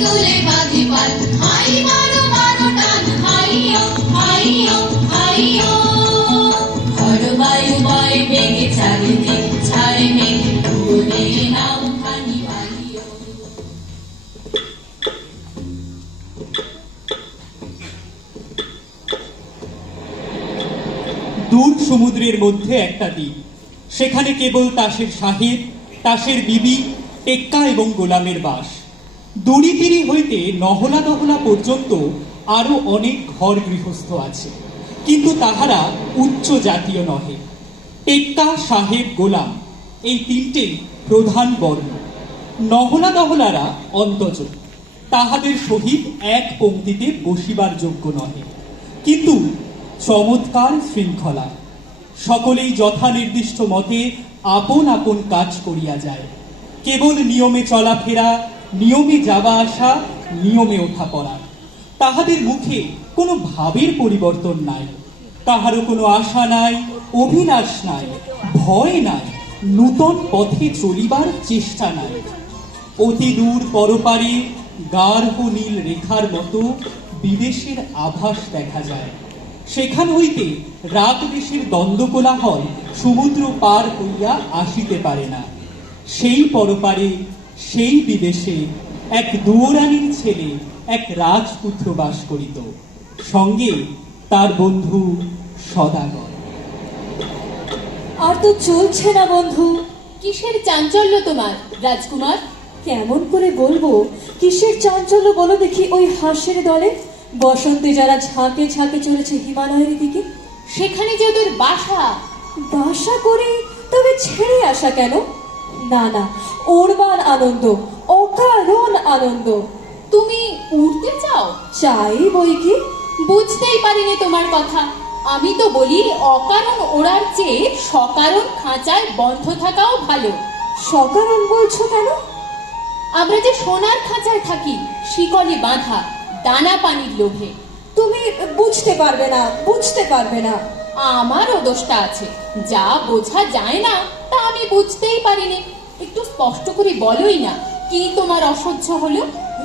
তুলে বাঁধে পাল, হাই মারো মারো টান, হাইয়ো হাইয়ো হাইয়ো। ঝড় বায়ু বয় বেগে চারিদিক, ছায় মেঘে ডুবে নাও খানি বালিও। দূর সমুদ্রের মধ্যে একটা দ্বীপ, সেখানে কেবল তাসের সাহেব, তাসের বিবি, টেক্কা এবং গোলামের বাস। দড়িতিরি হইতে নহলা দহলা পর্যন্ত আরো অনেক ঘর গৃহস্থ আছে, কিন্তু তাহারা উচ্চ জাতীয় নহে। টেক্কা, সাহেব, গোলাম এই তিনটেই প্রধান বর্ণ। নহলা দহলারা অন্তজ, তাহাদের সহিত এক পংক্তিতে বসিবার যোগ্য নহে, কিন্তু চমৎকার শৃঙ্খলা। সকলেই যথা নির্দিষ্ট মতে আপন আপন কাজ করিয়া যায়। কেবল নিয়মে চলাফেরা, নিয়মে যাওয়া আসা, নিয়মে ওঠা পড়া। তাহাদের মুখে কোনো ভাবের পরিবর্তন নাই, কাহারও কোনো আশা নাই, অভিলাষ নাই, ভয় নাই, নূতন পথে চলিবার চেষ্টা নাই। অতি দূর পরপারে গাঢ় নীল রেখার মতো বিদেশের আভাস দেখা যায়। সেখান হইতে রাত দেশের দ্বন্দ্ব কোলাহল সমুদ্র পার হইয়া আসিতে পারে না। সেই পরপারে, সেই বিদেশে এক দুয়োরানীর ছেলে, এক রাজপুত্র বাস করিত, সঙ্গে তার বন্ধু সদাগর। আর তো চলছে না বন্ধু। কিসের চাঞ্চল্য তোমার রাজকুমার? কেমন করে বলবো কিসের চাঞ্চল্য বলো দেখি? ওই হাঁসের দলে বসন্তে যারা ঝাঁকে ঝাঁকে চলেছে হিমালয়ের দিকে। সেখানে যে ওদের বাসা। বাসা করে তবে ছেড়ে আসা কেন? না না, উড়বার আনন্দ, অকারণ আনন্দ। তুমি উড়তে চাও? চাই বই কি। বুঝতেই পারিনি তোমার কথা। আমি তো বলি অকারণ ওড়ার চেয়ে সকারণ খাঁচায় বন্ধ থাকাও ভালো। সকারণ বলছো কেন? আমরা যে সোনার খাঁচায় থাকি, শিকলে বাঁধা, দানা পানির লোভে। তুমি বুঝতে পারবে না, বুঝতে পারবে না। আমারও দোষটা আছে, যা বোঝা যায় না তা আমি বুঝতেই পারিনি। একটু স্পষ্ট করে বলোই না, কি তোমার অসহ্য হলো?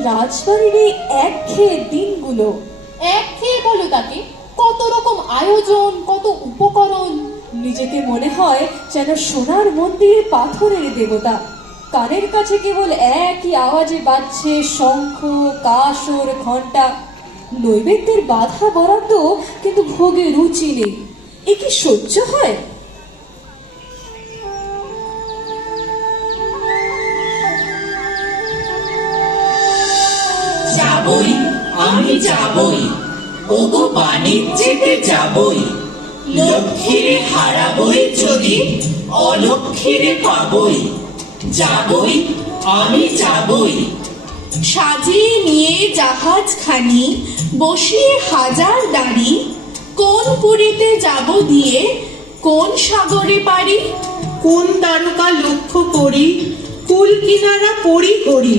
রাজবাড়ির এই একঘেয়ে দিনগুলো। একঘেয়ে বলো তাকে? কত রকম আয়োজন, কত উপকরণ। নিজেকে মনে হয় যেন সোনার মন্দির, পাথরের দেবতা। কানের কাছে কেবল একই আওয়াজে বাজছে শঙ্খ, কাসর, ঘণ্টা। নৈবেদ্যের বাধা বরাদ্দ, কিন্তু ভোগে রুচি নেই। এ কি সহ্য হয়? যাবই, আমি যাবই, ওগো বাণিজ্যেতে যাবই। লক্ষ্মীরে হারাবই যদি, অলক্ষ্মীরে পাবই। যাবই, আমি যাবই। সাজিয়ে নিয়ে জাহাজ খানি, বসিয়ে হাজার দাঁড়ি। কোন পুরীতে যাব দিয়ে, কোন সাগরে পারি। কোন তারকা লক্ষ্য করি, কুল কিনারা পরি করি।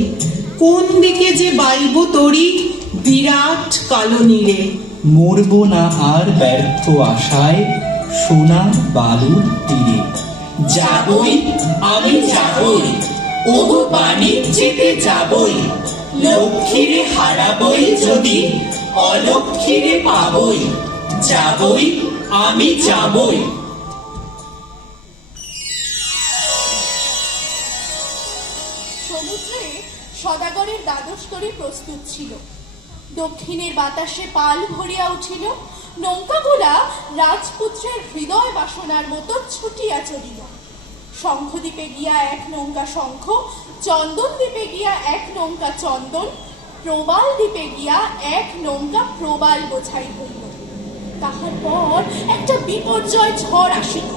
কোন দিকে যে বাইব তরি, বিরাট কালো নীড়ে। মরব না আর ব্যর্থ আশায়, সোনার বালুর তীরে। যাবই, আমি যাবই, ওগো বাণিজ্যেতে যাবই। লক্ষ্মীরে হারাবই যদি, অলক্ষ্মীরে পাবই। যাবই, আমি যাবই। সমুদ্রে সদাগরের দ্বাদশ তরী প্রস্তুত ছিল। দক্ষিণের বাতাসে পাল ভরিয়া উঠিল। নৌকাগুলা রাজপুত্রের হৃদয় বাসনার মতো ছুটিয়া চলিল। শঙ্খদ্বীপে গিয়া এক নৌকা শঙ্খ, চন্দন দ্বীপে গিয়া এক নৌকা চন্দন, প্রবাল দ্বীপে গিয়া এক নৌকা প্রবাল বোঝাই হইল। তাহার পর একটা বিপর্যয় ঝড় আসিল।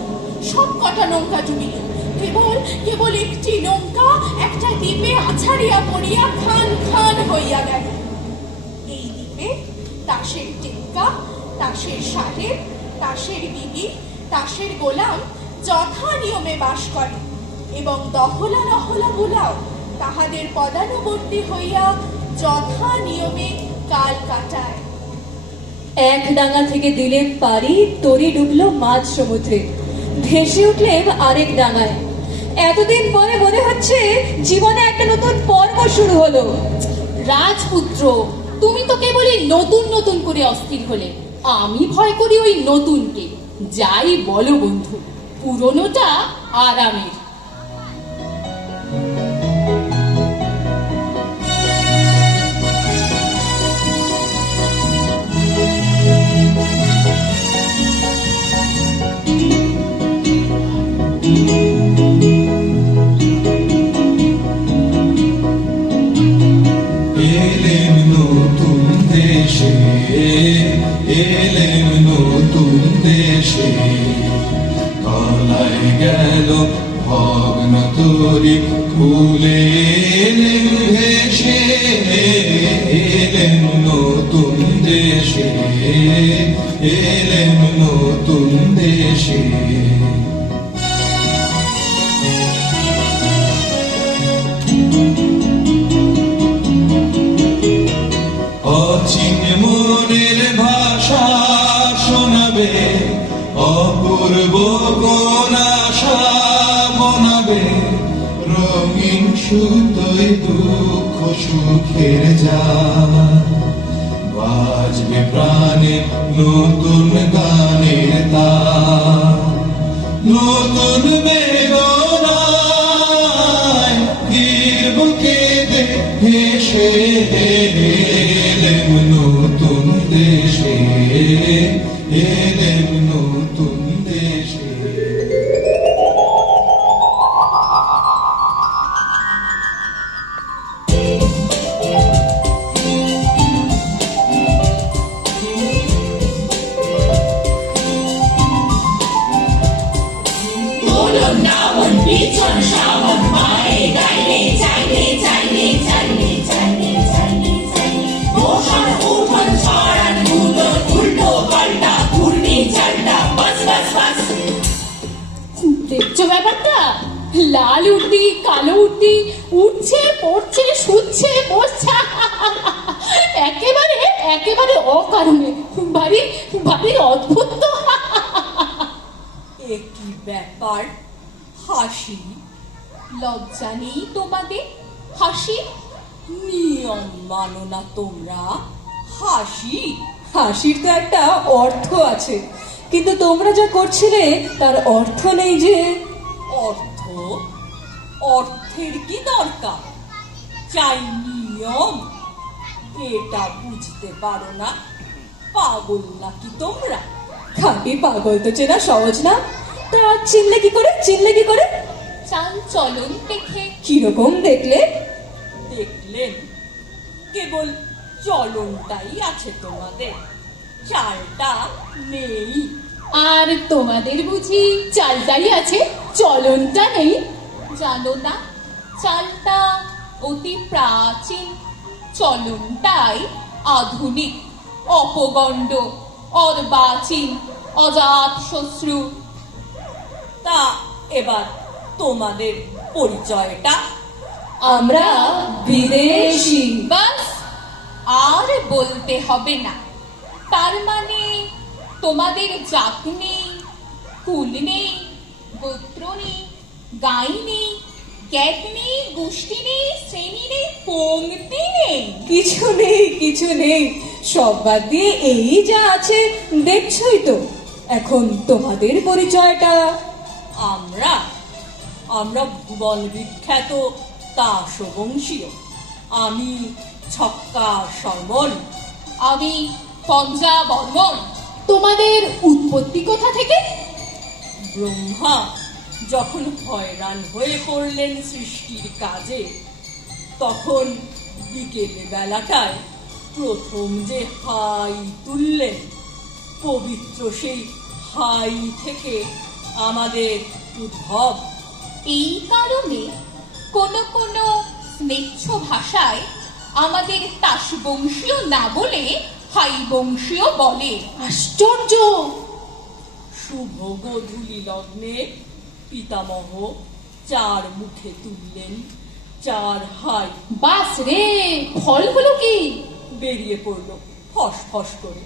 সব কটা নৌকা ডুবিল। কেবল কেবল একটি নৌকা একটা দ্বীপে আছাড়িয়া পড়িয়া খান খান হইয়া গেল। এই দ্বীপে তাসের টেক্কা, তাসের সাহেব, তাসের বিবি, তাসের গোলাম যথা নিয়মে বাস করে, এবং দহলা নহলা গুলাও তাহাদের পদানুবর্তী হইয়া যথা নিয়মে কাল কাটায়। এক ডাঙা থেকে দিলেন পারি, তরি ডুবলো মাঝ সমুদ্রে। ভেসে উঠলেন আরেক ডাঙায়। এতদিন পরে মনে হচ্ছে জীবনে একটা নতুন পর্ব শুরু হলো। রাজপুত্র, তুমি তো কেবলই নতুন নতুন করে অস্থির হলে। আমি ভয় করি ওই নতুনকে। যাই বলো বন্ধু, পুরনোটা আরামের। এলেন নতুন দেশে, এলেন নতুন দেশে, তলায় গেল ভগ্ন তরি ফুলে এলেন ভেসে, এলেন নতুন দেশে, এলেন নতুন দেশে। অচিন মনের ভাষা শোনাবে, অপূর্ব কোন আশা বনাবে, রঙিন সুতোয় দুঃখ সুখের যায়, বাজবে প্রাণে নতুন গানের তার, নতুন বেদনায় গিরব কেঁদে হেসে, এলেন নতুন দেশে, এলেন নতুন দেশে। বলুন নামন পিছন সামন, মায়ে গাইলে চাইলে চাইলে চাইলে চাইলে চাইলে চাইলে, বসান উঠন ছড়ান উদন, উল্টো পাল্টা ঘূর্ণি চালটা, বাস বাস বাস। দেখছো ব্যাপারটা? লাল উর্দি, কালো উর্দি, উঠছে পড়ছে, শুচ্ছে বসছে, একেবারে একেবারে অকারণে। ভারী ভারী অদ্ভুত তো। একই ব্যাপার, হাসি। লজ্জা নেই তোমাদের? হাসি নিয়ম মানো না তোমরা? হাসি হাসির তো একটা অর্থ আছে, কিন্তু তোমরা যা করছিলে তার অর্থ নেই যে। অর্থ? অর্থের কি দরকার? চাই নিয়ম। এটা বুঝতে পারো না? পাগল নাকি তোমরা? খাঁটি পাগল তো চেনা সহজ না। তা চিনলে কি করে, চিনলে কি করে? চাঞ্চলন দেখে। কিরকম দেখলে? দেখলেন? কেবল চলনটাই আছে তোমাদের, চালটা নেই। আর তোমাদের বুঝি চালটাই আছে, চলনটা নেই? জানো না, চালটা অতি প্রাচীন, চলনটাই আধুনিক, অপগণ্ড, অর্বাচীন, অজাত শ্বশ্রু। তা এবার তোমাদের পরিচয়টা? আমরা বিদেশি। বাস, আর বলতে হবে না। তার মানে তোমাদের জাত নেই, কুল নেই, গোত্র নেই, গাই নেই, জ্ঞাত নেই, গোষ্ঠী নেই, শ্রেণী নেই, পংক্তি নেই। কিছু নেই, কিছু নেই, সব বাদ দিয়ে এই যা আছে দেখছই তো। এখন তোমাদের পরিচয়টা? আমরা আমরা ভুবন বিখ্যাত তাসবংশীয়। আমি ছক্কা শর্মন। আমি পঞ্জা বর্মন। তোমাদের উৎপত্তি কোথা থেকে? ব্রহ্মা যখন হয়রান হয়ে পড়লেন সৃষ্টির কাজে, তখন বিকেল বেলাটায় প্রথম যে হাই তুললেন, পবিত্র সেই হাই থেকে আমাদের উদ্ভব। এই কারণে কোনো কোনো স্নেচ্ছ ভাষায় আমাদের তাসবংশীয় না বলে হাই বংশীয় বলে। আশ্চর্য! শুভ গোধূলি লগ্নে পিতামহ চার মুখে তুললেন চার হাই। বাস রে, ফল হলো কি? বেরিয়ে পড়ল ফস ফস করে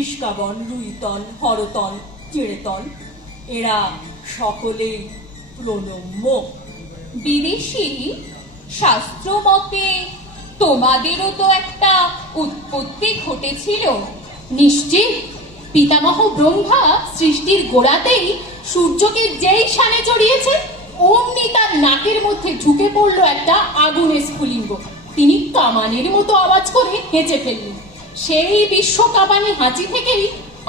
ইস্কাবন, রুইতন, হরতন, চিড়েতন। এরা সকলেই প্রণম্য। বিদেশি শাস্ত্র মতে তোমাদেরও তো একটা উৎপত্তি ঘটেছিল নিশ্চিত। পিতামহ ব্রহ্মা সৃষ্টির গোড়াতেই সূর্যকে যেই সানে চড়িয়েছে, অমনি তার নাকের মধ্যে ঢুকে পড়লো একটা আগুনের স্ফুলিঙ্গ। তিনি কামানের মতো আওয়াজ করে হেঁচে ফেললেন। সেই বিশ্ব কাঁপানি হাঁচি থেকেই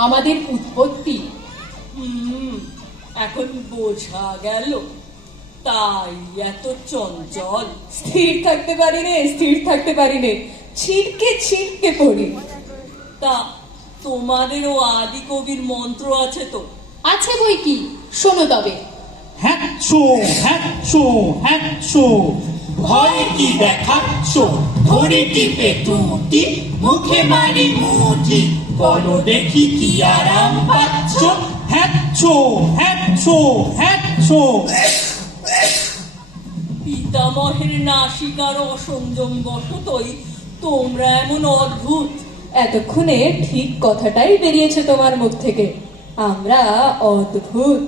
আমাদের উৎপত্তি। এখন বোঝা গেল, তাই এত চঞ্চল। স্থির থাকতে পারি নে, স্থির থাকতে পারি নে, ছিটকে ছিটকে পড়ি। তা তোমাদেরও আদি কবির মন্ত্র আছে তো? আছে বই কি, শোনো তবে। হ্যাচ্ছো হ্যাচ্ছো হ্যাচ্ছো, ভয় কি দেখাচ্ছ? ধরে টিপে টুটি, মুখে মারি মুটি, বলো দেখি কি আরাম পাচ্ছ? হ্যাচ্ছো হ্যাচ্ছো হ্যাচ্ছো। পিতামহের নাসিকার অসংযম বশতই তোমরা এমন অদ্ভুত। এতক্ষণে ঠিক কথাটাই বেরিয়েছে তোমার মুখ থেকে, আমরা অদ্ভুত।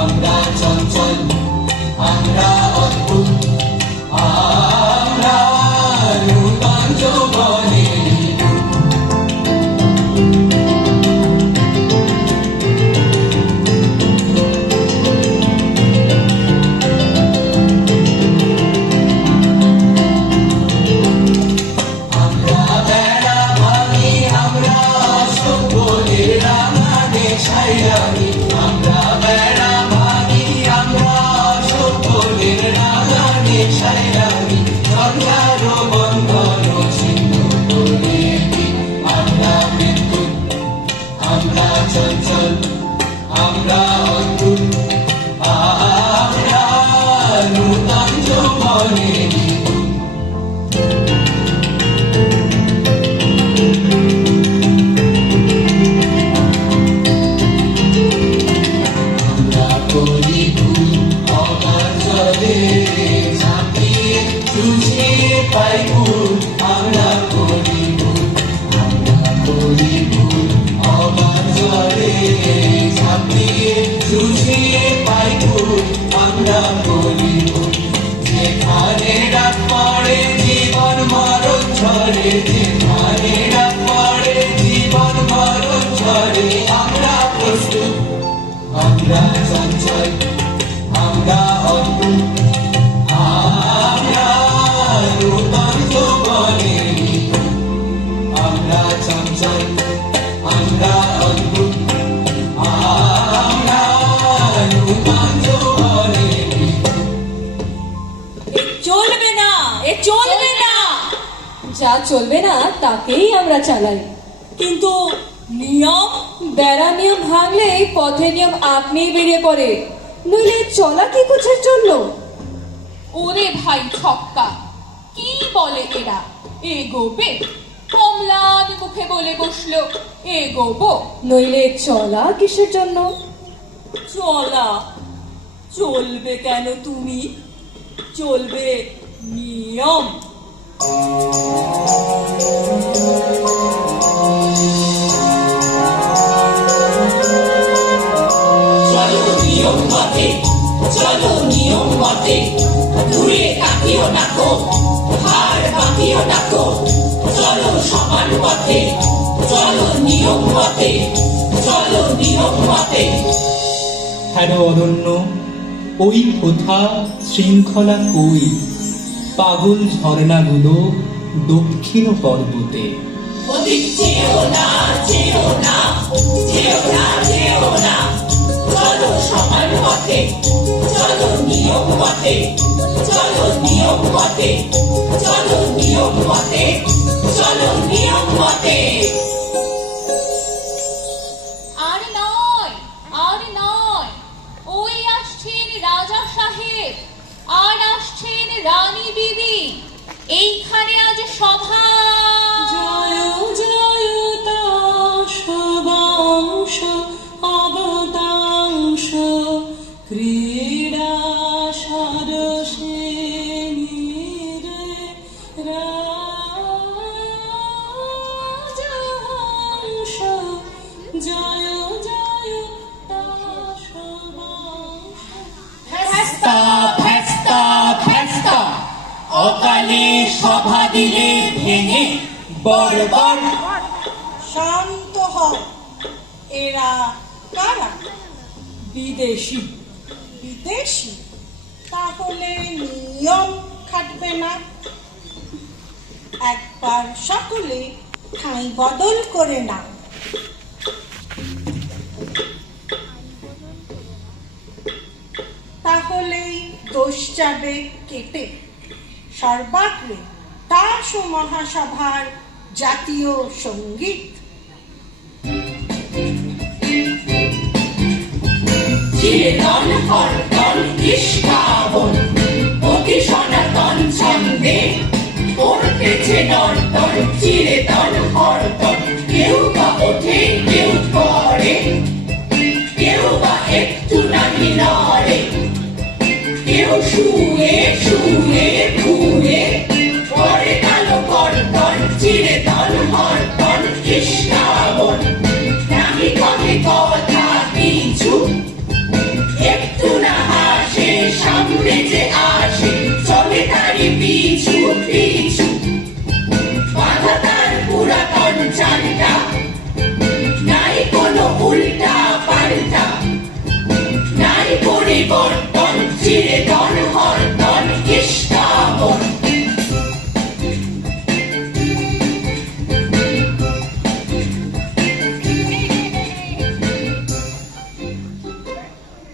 আমরা চঞ্চল, আমরা অদ্ভুত, আমরা নূতন যৌবনে। আমরা বেড়া ভাঙি, আমরা সকলের রাঙানে ছাইরানি। আমরা বেড়া ভাঙি, আমরা সকলের রাঙানে ছাইরানি। সংসার বন্ধন ছিন্ন করে দিই। আমরা বিদ্যুৎ, আমরা চঞ্চল, আমরা অদ্ভুত, আমরা নূতন যৌবনে। আমরা করি ভুল অবাঞ্চলে, ঝাঁপিয়ে চুষে পাই ভুল। আমরা করি ভুল, আমরা করি ভুল অবাঞ্চলে, ঝাঁপিয়ে চুষিয়ে পাই ভুল। আমরা করি ভুল, যেখানে ডাক পড়ে জীবন মরণ ঝরে, যেখানে ডাক পড়ে জীবন মরণ ঝরে। আমরা প্রস্তুত, আমরা চঞ্চল, আমরা অদ্ভুত, আমরা নূতন যৌবনে। আমরা চঞ্চল, আমরা অদ্ভুত, আমরা নূতন যৌবনে। চলবে না, এ চলবে না। যা চলবে না তাকেই আমরা চালাই। কিন্তু নিয়ম? বেড়া নিয়ম ভাঙলেই পথে নিয়ম আপনিই বেরিয়ে পড়ে, নইলে চলা কি কুছের জন্য? ওরে ভাই ছক্কা, কি বলে এরা? এগোবে? কমলার মুখে বলে বসলো এগোবো। নইলে চলা কিসের জন্য? চলা চলবে কেন? তুমি চলবে নিয়ম। চলো নিয়ম মতে, চলো নিয়ম মতে, দূরে তাকিও না কো, হার বাঁধিও না কো। চলো সমান পথে, চলো নিয়ম মতে, চলো নিয়ম মতে। হ্যারো অরণ্য, ওই কোথা শৃঙ্খলা কই? পাগল ঝর্ণাগুলো দক্ষিণ পর্বতে। ওদিক যেও না, যেও না, যেও না, যেও না। চলো সমান পথে, চলো নিয়ম মতে, চলো নিয়ম মতে, চলো নিয়ম মতে, চলো নিয়ম মতে। আর নয়, আর নয়, ওই আসছেন রাজা সাহেব, আর আসছেন রানী বিবি। এইখানে আজ সভা। জয় জয় তাশ বংশ অবতাংশ কৃ এরা সরসেনীর রাজহংস, জয় জয় দাসবংশ। ফেস্তা ফেস্তা ফেস্তা, অকালে সভা দিলে ভেঙে বর্বর। শান্ত হও। এরা কারা? বিদেশি। বিদেশি? তাহলে নিয়ম খাটবে না। একবার সকলে ঠাঁই বদল করে নাও। তাহলেই দোষ যাবে কেটে। সর্বাগ্রে দাস ও মহাসভার জাতীয় সঙ্গীত। চিরতন হরতন ইষ্টাবন, অতি সনাতন ছন্দে করতেছে নর্তন। চিরতন হরতন, কেউ বা ওঠে কেউ পড়ে, কেউ বা একটু নাহি নড়ে, কেউ শুয়ে শুয়ে ঘুরে পরে কালো কর্তন। চিরতন হরতন ইষ্টাবন, নাহি কবে কথা কিছু, একটু না হাসে সামনে যে আসে, চলে তারি পিছু পিছু। বাধা তার পুরাতন চালটা, নাই কোনো উল্টা পাল্টা, নাই পরিবর্তন। চিরতন হরতন ইষ্টাবন।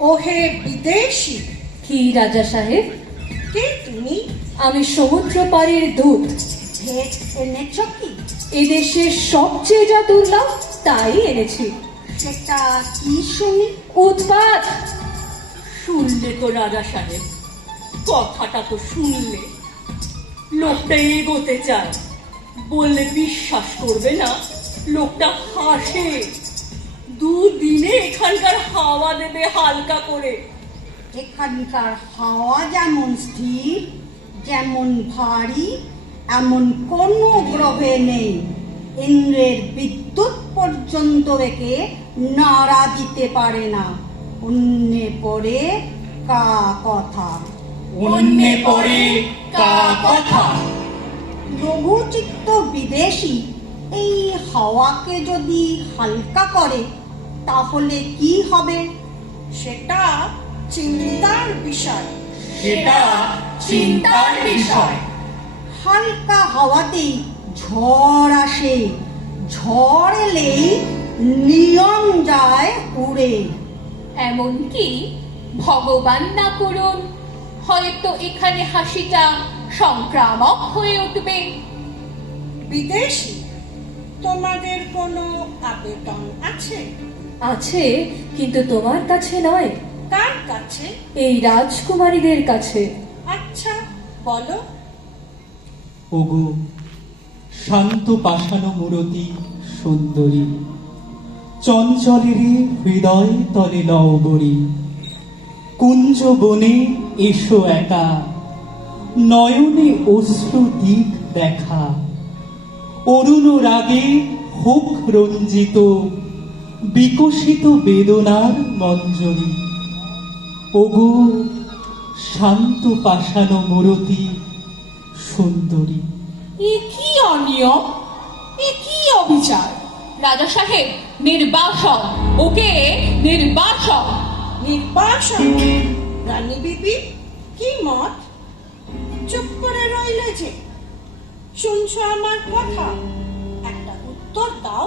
ওহে বিদেশি! কি রাজা সাহেব? কে তুমি? আমি সমুদ্র পাড়ের দূত। ভেট এনেছ কি? এদেশের সবচেয়ে যা দুর্লভ তাই এনেছি। সেটা কি শুনি? উৎপাত। শুনলে তো রাজা সাহেব, কথাটা তো শুনলে। লোকটা এগোতে চায়, বললে বিশ্বাস করবে না। লোকটা হাসে, দুদিনে এখানকার হাওয়া দেবে হালকা করে। এখানকার হাওয়া যেমন স্থির, যেমন ভারী, এমন কোনো গ্রহে নেই। ইন্দ্রের বিদ্যুৎ পর্যন্ত একে নাড়া দিতে পারে না। অন্যে পড়ে কা কথা। অন্যে পড়ে কা কথা। লঘুচিত্ত বিদেশি এই হাওয়াকে যদি হালকা করে তাহলে কি হবে? সেটা চিন্তার বিষয়। সেটা চিন্তার বিষয়। হালকা হাওয়াতেই ঝড় আসে, ঝড় এলেই নিয়ম যায় উড়ে। এমনকি ভগবান না করুন, হয়তো এখানে হাসিটা সংক্রামক হয়ে উঠবে। বিদেশি, তোমাদের কোনো আবেদন আছে? আছে, কিন্তু তোমার কাছে নয়, কার কাছে? এই রাজকুমারীদের কাছে। আচ্ছা, বলো। ওগো শান্ত পাষাণ মূরতি সুন্দরী, চঞ্চলের হৃদয় তলে লবরী। কুঞ্জ বনে এসো একা, নয়নে অশ্রু দিক দেখা। অরুণ রাগে হোক রঞ্জিত, বিকশিত বেদনার মঞ্জরি। ওগো শান্ত পাষাণ মূরতি সুন্দরী। এ কি অনিয়ম, এ কি অবিচার! রাজা সাহেব, নির্বাসন, ওকে নির্বাসন। নির্বাসন? রানী বিবি, কি মত? চুপ করে রইলে যে? শুনছো আমার কথা? একটা উত্তর দাও।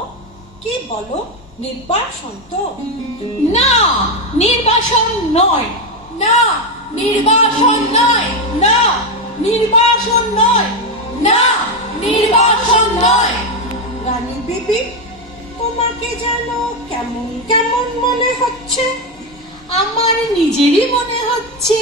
কি বলো? নির্বাসন তো? না, নির্বাসন নয়। না, নির্বাসন নয়। না, নির্বাসন নয়। না, নির্বাসন নয়। রানী বিবি, তোমাকে যেন কেমন কেমন মনে হচ্ছে। আমার নিজেরই মনে হচ্ছে